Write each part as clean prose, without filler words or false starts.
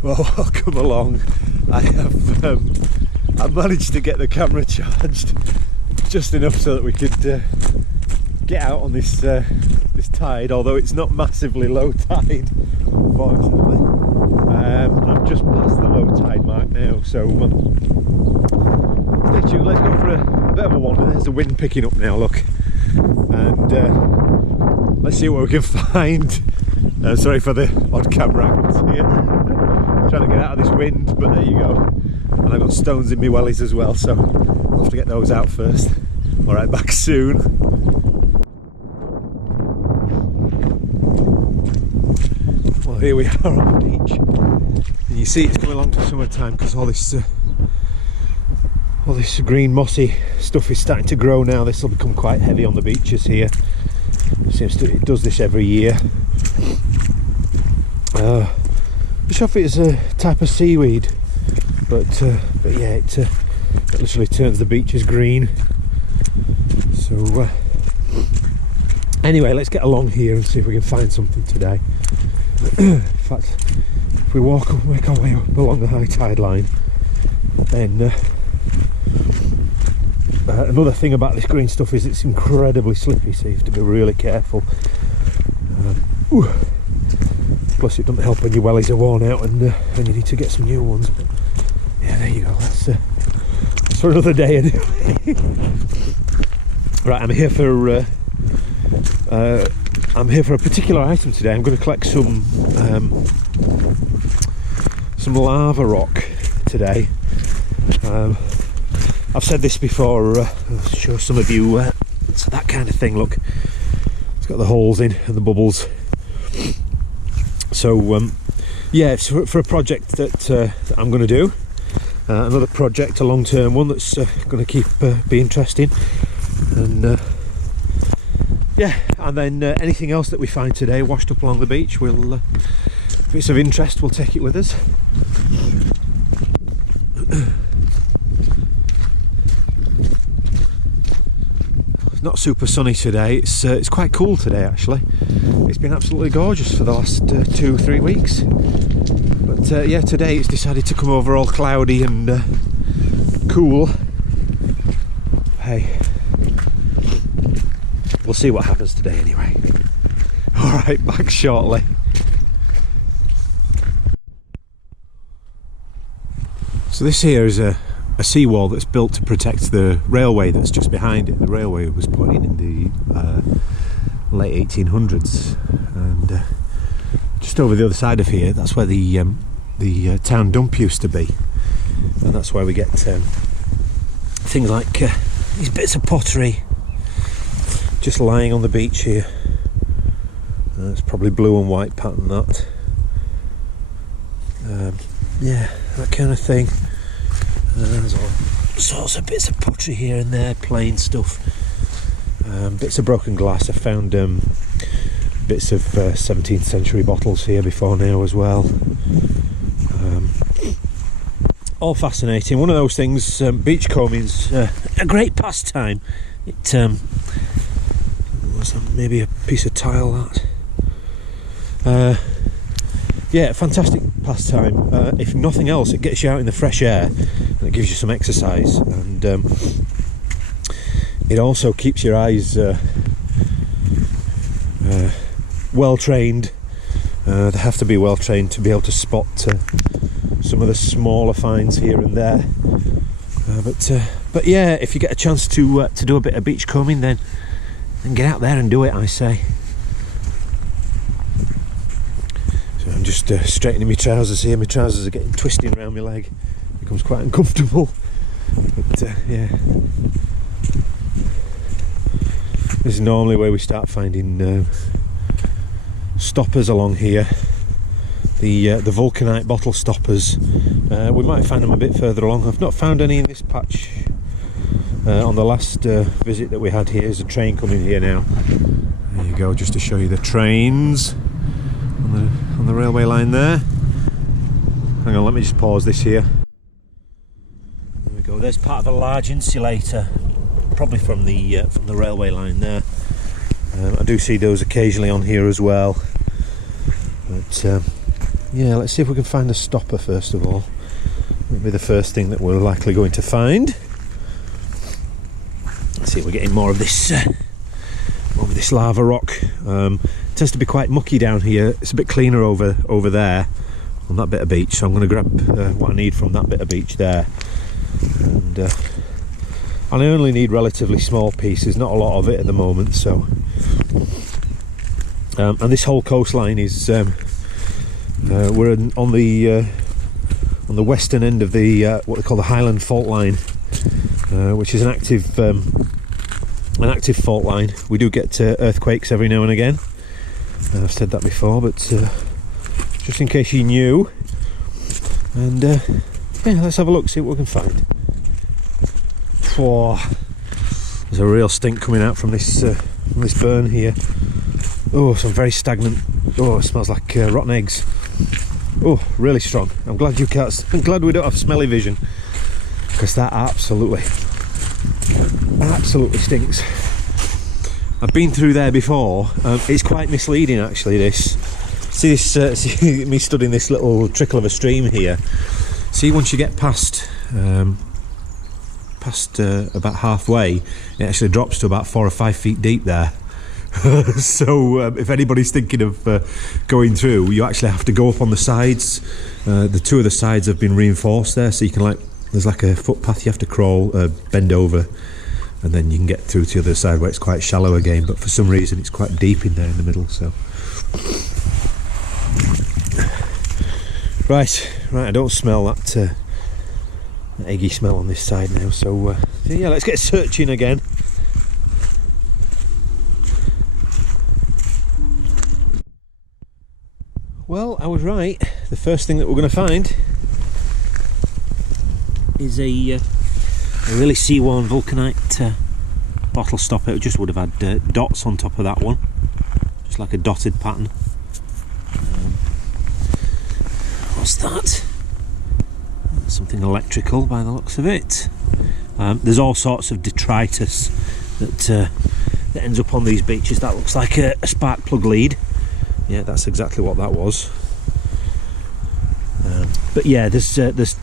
Well, welcome along. I managed to get the camera charged just enough so that we could get out on this tide, although it's not massively low tide, unfortunately. I'm just past the low tide mark now, so stay tuned. Let's go for a bit of a wander. There's the wind picking up now, look, and let's see what we can find. Sorry for the odd camera angles here. Trying to get out of this wind, but there you go. And I've got stones in my wellies as well, so I'll have to get those out first. Alright, back soon. Well, here we are on the beach. And you see it's coming along to summertime because all this green mossy stuff is starting to grow now. This will become quite heavy on the beaches here. It does this every year. The shoffitt is a type of seaweed, but yeah, it literally turns the beaches green. So anyway, let's get along here and see if we can find something today. In fact, if we make our way up along the high tide line, then another thing about this green stuff is it's incredibly slippy, so you have to be really careful. Plus it doesn't help when your wellies are worn out and you need to get some new ones. But yeah, there you go. That's for another day anyway. Right, I'm here for a particular item today. I'm going to collect some lava rock today. I've said this before. I'll show some of you. It's that kind of thing. Look, it's got the holes in and the bubbles. So yeah, it's for a project that I'm going to do, another project, a long-term one that's going to be interesting, and yeah, and then anything else that we find today washed up along the beach, we'll if it's of interest, we'll take it with us. It's not super sunny today. It's quite cool today actually. It's been absolutely gorgeous for the last 2-3 weeks, but yeah, today it's decided to come over all cloudy and cool. Hey, we'll see what happens today anyway. Alright, back shortly. So this here is a seawall that's built to protect the railway that's just behind it. The railway was put in the late 1800s, and just over the other side of here, that's where the town dump used to be, and that's where we get things like these bits of pottery just lying on the beach here. It's probably blue and white pattern, that. Yeah, that kind of thing. There's all sorts of bits of pottery here and there, plain stuff. Bits of broken glass. I found bits of 17th century bottles here before now as well. All fascinating. One of those things, beachcombing's a great pastime. It was maybe a piece of tile, that. Yeah, fantastic pastime. If nothing else, it gets you out in the fresh air and it gives you some exercise, and it also keeps your eyes well trained. They have to be well trained to be able to spot some of the smaller finds here and there. But yeah, if you get a chance to do a bit of beachcombing, then get out there and do it, I say. I'm just straightening my trousers here. My trousers are getting twisting around my leg. It becomes quite uncomfortable. But yeah, this is normally where we start finding stoppers along here. The vulcanite bottle stoppers. We might find them a bit further along. I've not found any in this patch. On the last visit that we had here, there's a train coming here now. There you go, just to show you the trains on the railway line there. Hang on, let me just pause this here. There we go. There's part of a large insulator, probably from the railway line there. I do see those occasionally on here as well. But Yeah, let's see if we can find a stopper first of all. That'll be the first thing that we're likely going to find. Let's see if we're getting more of this lava rock. It tends to be quite mucky down here. It's a bit cleaner over there on that bit of beach, so I'm going to grab what I need from that bit of beach there. And I only need relatively small pieces, not a lot of it at the moment. So, and this whole coastline is we're on the western end of the what they call the Highland Fault Line, which is an active fault line. We do get earthquakes every now and again. I've said that before, but just in case you knew. And yeah, let's have a look, see what we can find. Oh, there's a real stink coming out from this burn here. Oh, some very stagnant. Oh, it smells like rotten eggs. Oh, really strong. I'm glad you can't. I'm glad we don't have smelly vision, because that absolutely stinks. I've been through there before. It's quite misleading actually. This, see this, see me studying this little trickle of a stream here. See, once you get past about halfway, it actually drops to about 4 or 5 feet deep there. So if anybody's thinking of going through, you actually have to go up on the sides. The two of the sides have been reinforced there, so you can there's like a footpath you have to crawl, bend over, and then you can get through to the other side where it's quite shallow again, but for some reason it's quite deep in there in the middle. So right, I don't smell that eggy smell on this side now, so yeah, let's get searching again. Well, I was right. The first thing that we're going to find is a really sea-worn vulcanite bottle stopper. It just would have had dots on top of that one, just like a dotted pattern. What's that? Something electrical by the looks of it. There's all sorts of detritus that ends up on these beaches. That looks like a spark plug lead. Yeah, that's exactly what that was. But yeah, there's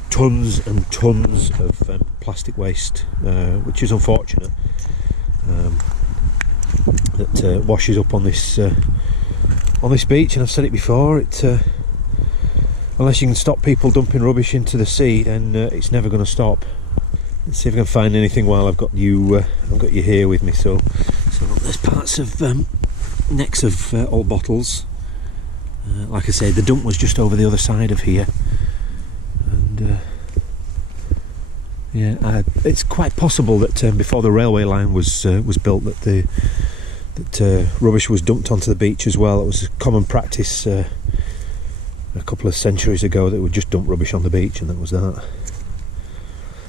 tons and tons of plastic waste, which is unfortunate. That washes up on this beach, and I've said it before. Unless you can stop people dumping rubbish into the sea, then it's never going to stop. Let's see if I can find anything while I've got you here with me. So look, there's parts of necks of old bottles. Like I say, the dump was just over the other side of here, and yeah, it's quite possible that before the railway line was built, that rubbish was dumped onto the beach as well. It was a common practice a couple of centuries ago that would just dump rubbish on the beach, and that was that.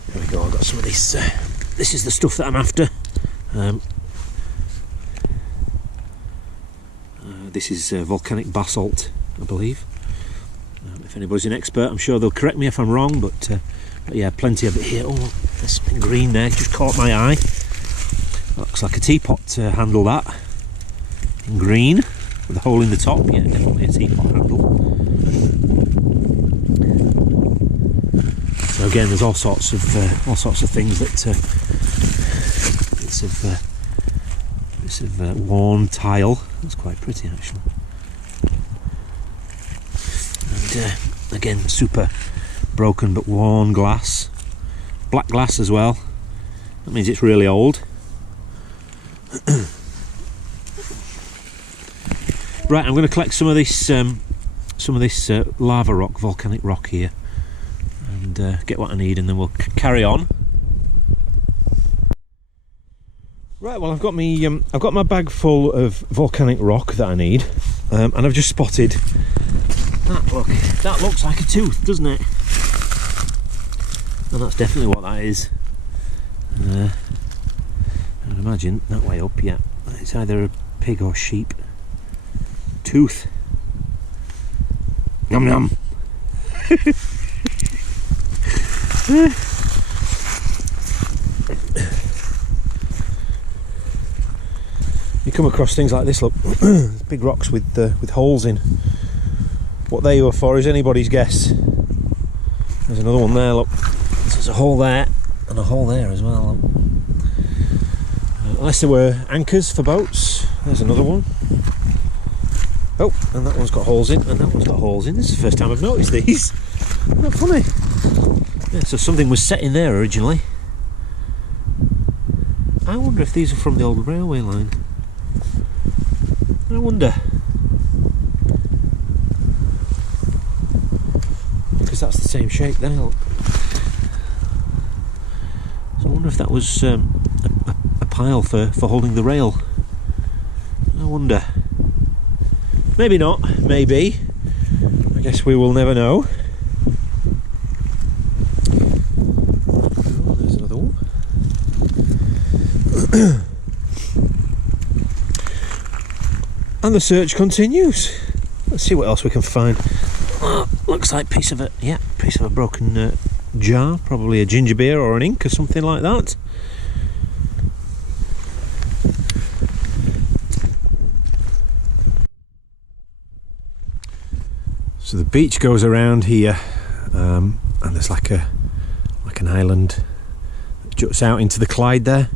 There we go. I've got some of this. This is the stuff that I'm after. This is volcanic basalt, I believe. If anybody's an expert, I'm sure they'll correct me if I'm wrong, but yeah, plenty of it here. Oh, there's something green there, just caught my eye. Looks like a teapot handle, that. In green, with a hole in the top. Yeah, definitely a teapot handle. So again, there's all sorts of things that bits of worn tile. That's quite pretty actually. And again, super broken but worn glass. Black glass as well. That means it's really old. Right, I'm going to collect some of this lava rock, volcanic rock here, and get what I need, and then we'll carry on. Right, well, I've got my bag full of volcanic rock that I need, and I've just spotted that. Look, that looks like a tooth, doesn't it? And that's definitely what that is. I'd imagine that way up. Yeah, it's either a pig or sheep tooth. Yum yum. You come across things like this. Look, big rocks with holes in. What they were for is anybody's guess. There's another one there, look. There's a hole there and a hole there as well. Unless there were anchors for boats. There's another one. Oh, and that one's got holes in, and that one's got holes in. This is the first time I've noticed these. Isn't that funny? Yeah, so something was set in there originally. I wonder if these are from the old railway line. I wonder. Because that's the same shape there, look. So I wonder if that was a pile for holding the rail. I wonder. Maybe not, maybe. I guess we will never know. Oh, there's another one. And the search continues. Let's see what else we can find. Oh, looks like piece of a broken jar, probably a ginger beer or an ink or something like that. So the beach goes around here, and there's like an island that juts out into the Clyde there.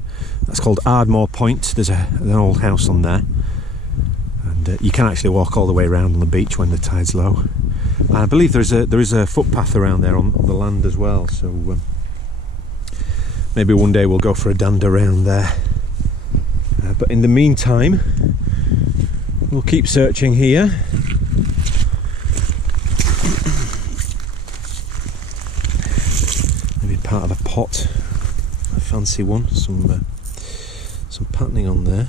That's called Ardmore Point. There's an old house on there, and you can actually walk all the way around on the beach when the tide's low. And I believe there is a footpath around there on the land as well. So maybe one day we'll go for a dander around there. But in the meantime, we'll keep searching here. Part of a pot, a fancy one, some patterning on there,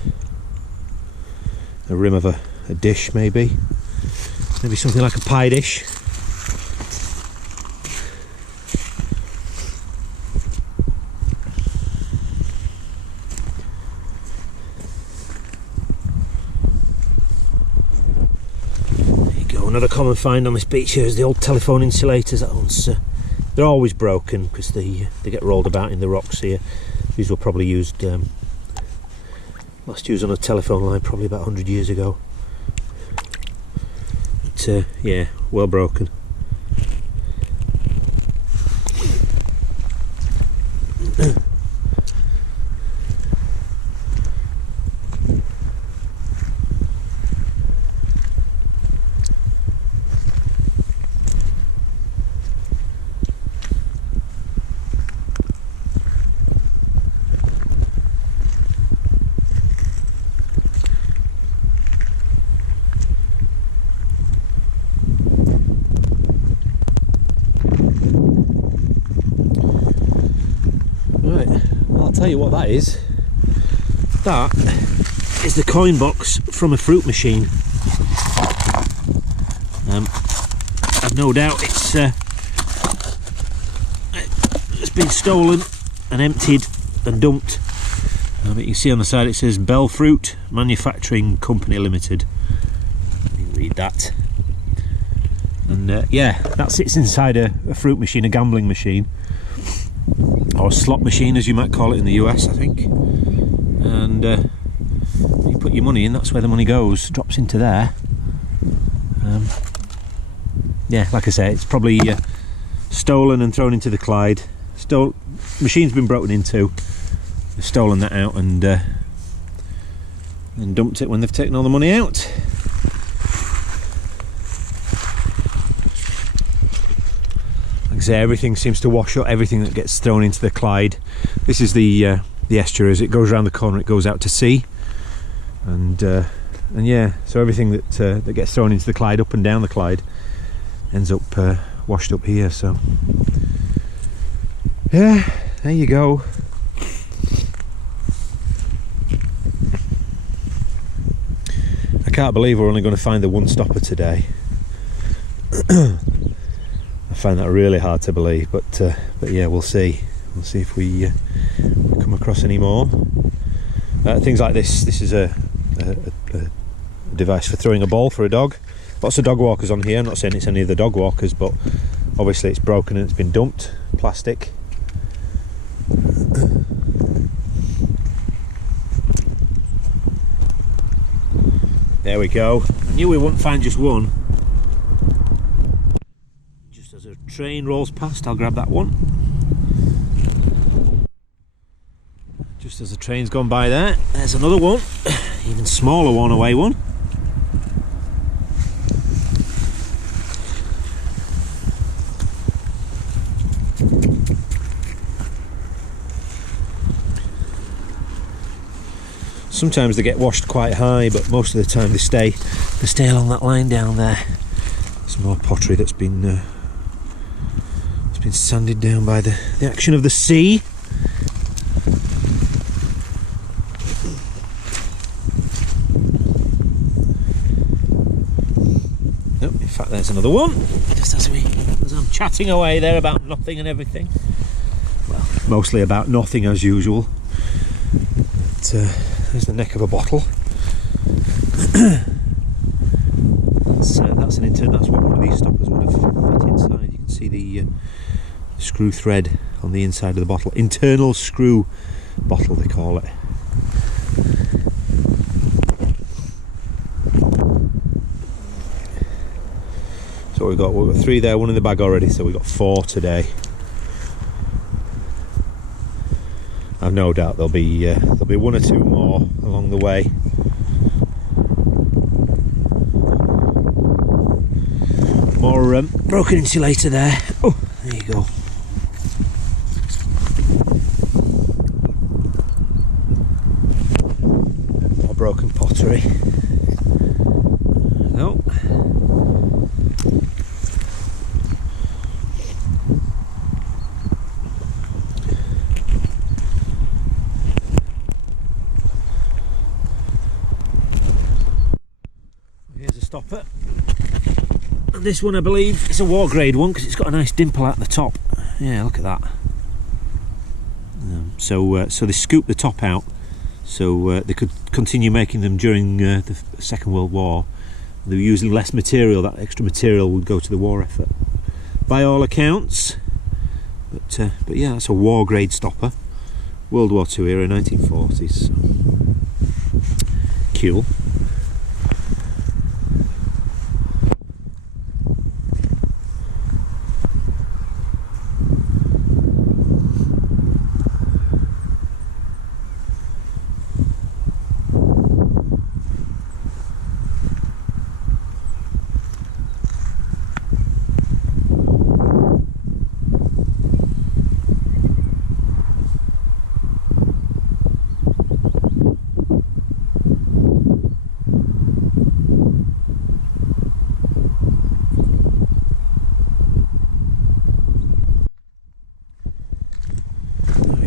a rim of a dish, maybe something like a pie dish. There you go, another common find on this beach here is the old telephone insulators. That one's they're always broken because they get rolled about in the rocks here. These were probably used last used on a telephone line probably about 100 years ago. But yeah, well broken. I'll tell you what that is. That is the coin box from a fruit machine. I've no doubt it's been stolen and emptied and dumped. But you can see on the side it says Bell Fruit Manufacturing Company Limited. You can read that. And yeah, that sits inside a fruit machine, a gambling machine. Or a slot machine, as you might call it in the US, I think. And you put your money in, that's where the money goes, drops into there. Yeah, like I say, it's probably stolen and thrown into the Clyde. Machine's been broken into. They've stolen that out and dumped it when they've taken all the money out. Say, everything seems to wash up, everything that gets thrown into the Clyde. This is the estuary. As it goes around the corner, it goes out to sea, and yeah, so everything that gets thrown into the Clyde, up and down the Clyde, ends up washed up here. So yeah, there you go. I can't believe we're only going to find the one stopper today. I find that really hard to believe, but yeah, we'll see. We'll see if we come across any more things like this. This is a device for throwing a ball for a dog. Lots of dog walkers on here. I'm not saying it's any of the dog walkers, but obviously it's broken and it's been dumped. Plastic. There we go. I knew we wouldn't find just one. as a train rolls past, I'll grab that one. Just as the train's gone by there, there's another one, even smaller one, away one. Sometimes they get washed quite high, but most of the time they stay along that line down there. Some more pottery that's been sanded down by the action of the sea. Oh, in fact, there's another one. Just as I'm chatting away there about nothing and everything. Well, mostly about nothing as usual. But, there's the neck of a bottle. That's an intern. That's what one of these stoppers would have fit inside. You can see the screw thread on the inside of the bottle. Internal screw bottle, they call it. So we've got 3 there, 1 in the bag already. So we've got 4 today. I've no doubt there'll be 1 or 2 more along the way. More broken insulator there. Oh, there you go. More broken pottery. No. Stopper, and this one I believe is a war grade one because it's got a nice dimple at the top. Yeah, look at that. So they scooped the top out so they could continue making them during the Second World War. They were using less material. That extra material would go to the war effort, by all accounts. But yeah, that's a war grade stopper. World War II era, 1940s. So. Cool.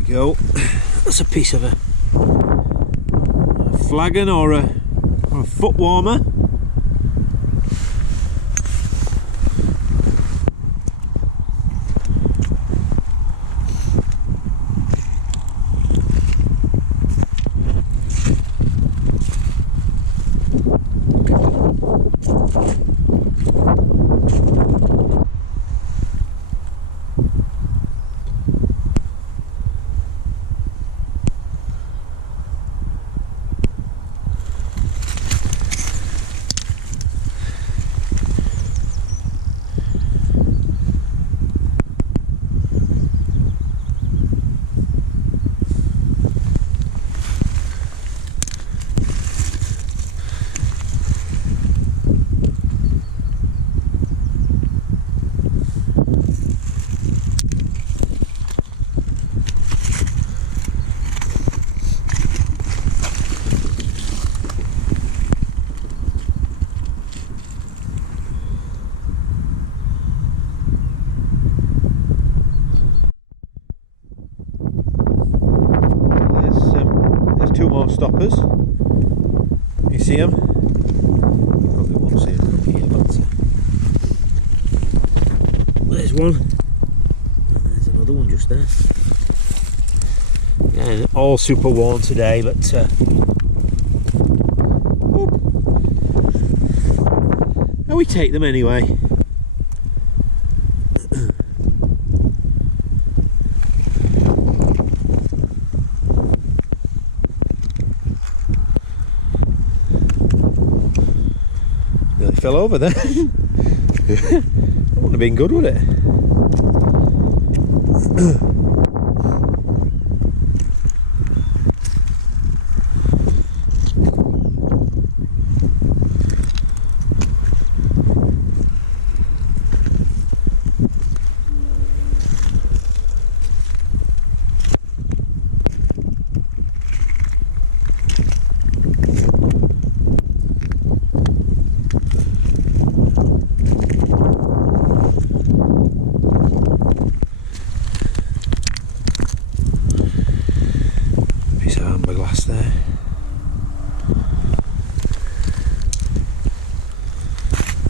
Go. That's a piece of a flagon or a foot warmer. Stoppers. You see them? You probably won't see them from here, but there's one, and there's another one just there. Yeah, all super worn today, but how we take them anyway. Fell over there. Wouldn't have been good, would it? Glass there.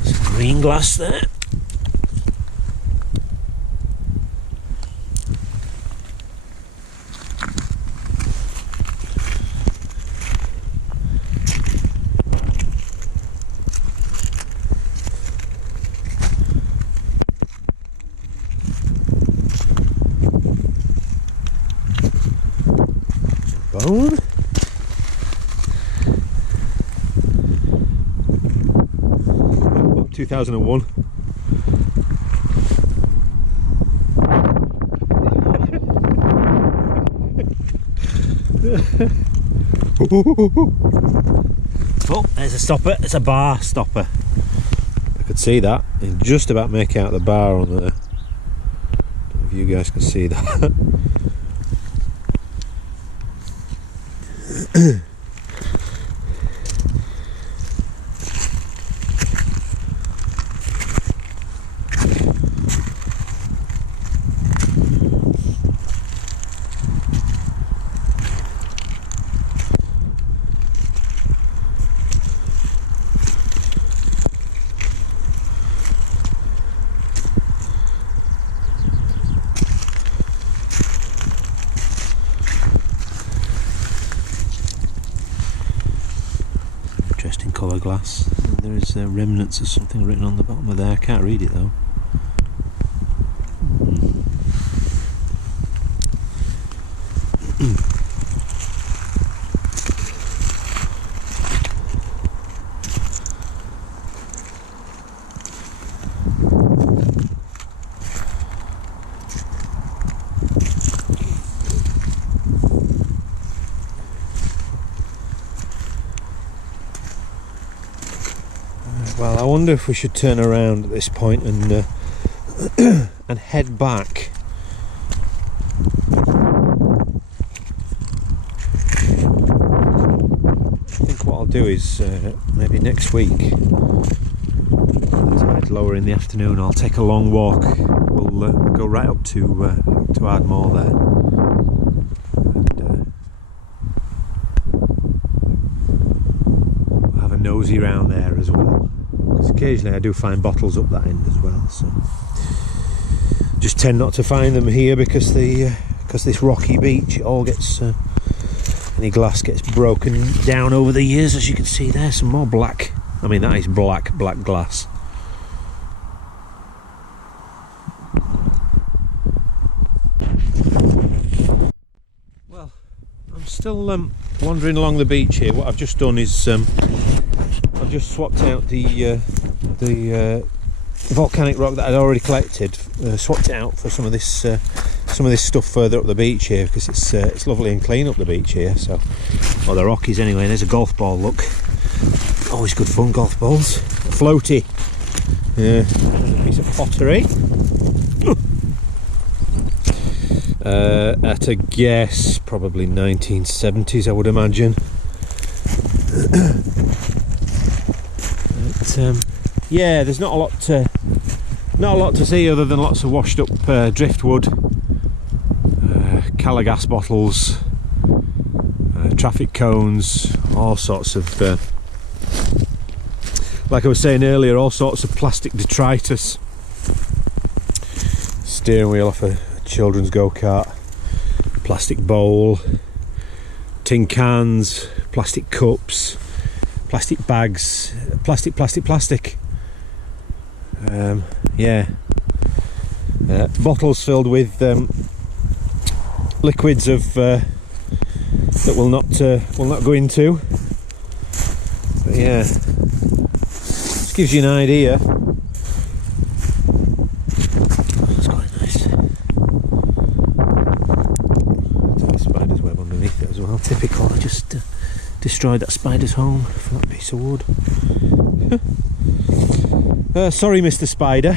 There's green glass there. Bone. 2001. Oh, there's a stopper. It's a bar stopper. I could see that. You can just about make out the bar on there. Don't know if you guys can see that. Interesting colour glass. There is remnants of something written on the bottom of there. I can't read it though. Well, I wonder if we should turn around at this point and and head back. I think what I'll do is maybe next week, the tide lower in the afternoon, I'll take a long walk. We'll go right up to Ardmore there. And we'll have a nosy round there as well. Because occasionally I do find bottles up that end as well, so just tend not to find them here because this rocky beach, it all gets any glass gets broken down over the years. As you can see there, some more black. I mean, that is black glass. Well, I'm still wandering along the beach here. What I've just done is I've just swapped out the volcanic rock that I'd already collected. Swapped it out for some of this stuff further up the beach here, because it's lovely and clean up the beach here. So, well, the rock is anyway. There's a golf ball. Look, always good fun, golf balls. A floaty. Yeah, there's a piece of pottery. At a guess, probably 1970s, I would imagine. Yeah, there's not a lot to see other than lots of washed up driftwood, colour gas bottles, traffic cones, all sorts of like I was saying earlier, all sorts of plastic detritus. Steering wheel off a children's go-kart, plastic bowl, tin cans, plastic cups, plastic bags, plastic. Yeah, bottles filled with liquids of that will not go into. But yeah, this gives you an idea typical. I just destroyed that spider's home for that piece of wood. Sorry, Mr. Spider.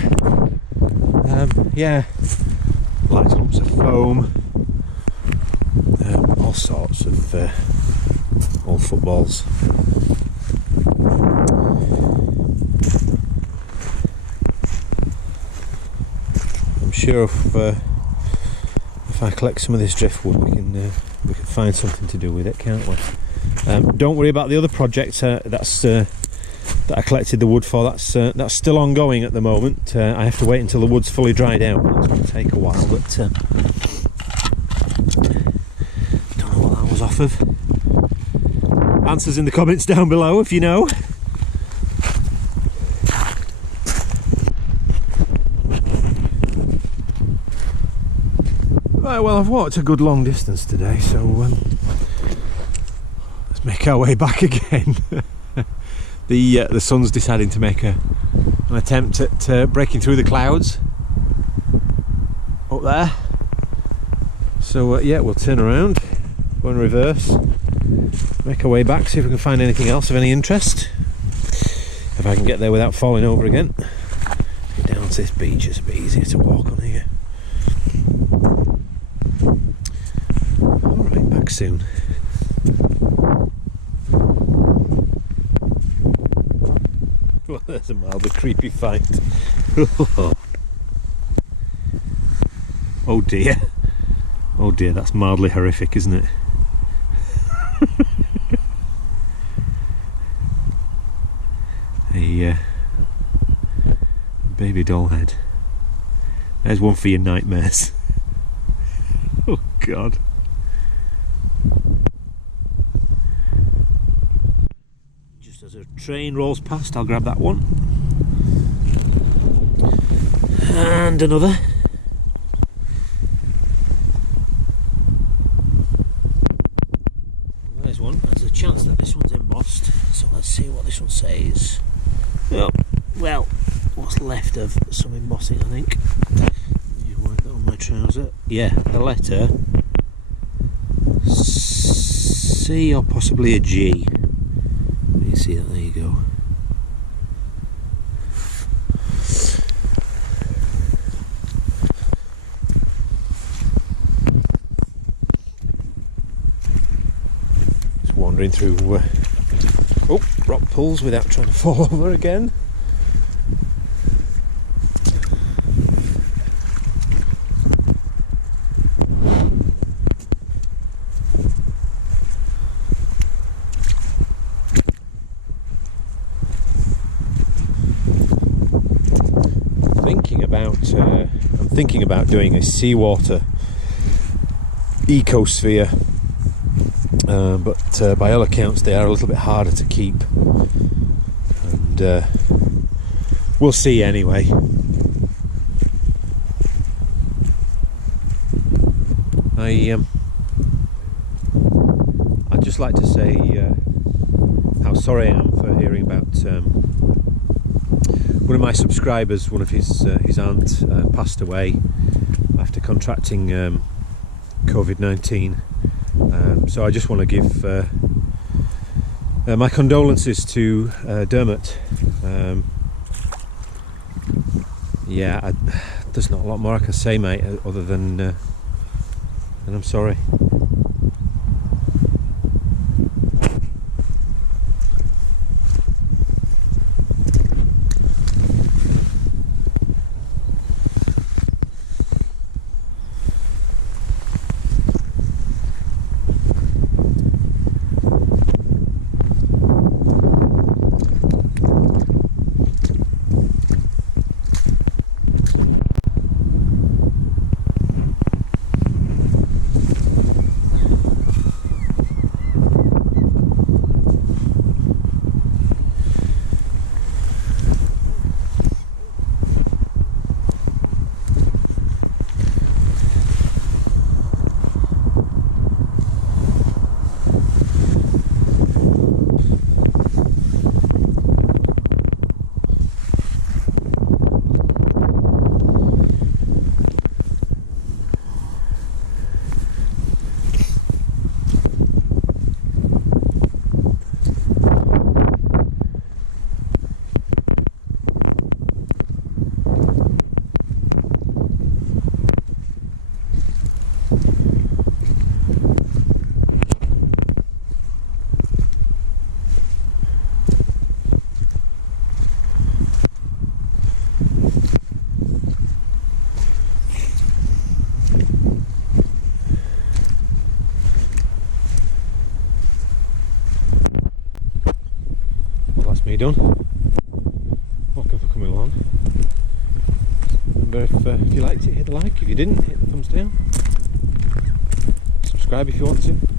Yeah, large lumps of foam, all sorts of old footballs. I'm sure if I collect some of this driftwood, we can find something to do with it, can't we? Don't worry about the other project that I collected the wood for. That's still ongoing at the moment. I have to wait until the wood's fully dried out. That's going to take a while, but don't know what that was off of. Answers in the comments down below if you know. Right, well, I've walked a good long distance today, so let's make our way back again. The sun's deciding to make an attempt at breaking through the clouds up there. So yeah, we'll turn around, go in reverse, make our way back, see if we can find anything else of any interest. If I can get there without falling over again. Get down to this beach, it's a bit easier to walk on here. Alright, back soon. Well, there's a mildly creepy fight. Oh dear. Oh dear, that's mildly horrific, isn't it? A baby doll head. There's one for your nightmares. Oh God. Just as a train rolls past, I'll grab that one. And another. There's one. There's a chance that this one's embossed. So let's see what this one says. Oh, well, what's left of some embossing, I think. You work that on my trouser. Yeah, the letter C or possibly a G. You see that? There you go. Just wandering through rock pools without trying to fall over again. I'm thinking about doing a seawater ecosphere, but by all accounts they are a little bit harder to keep, and we'll see anyway. I'd just like to say how sorry I am for hearing about one of my subscribers, one of his aunt passed away after contracting COVID-19. So I just want to give my condolences to Dermot. Yeah, there's not a lot more I can say, mate, other than I'm sorry. you done. Welcome for coming along. Remember, if you liked it, hit the like. If you didn't, hit the thumbs down. Subscribe if you want to.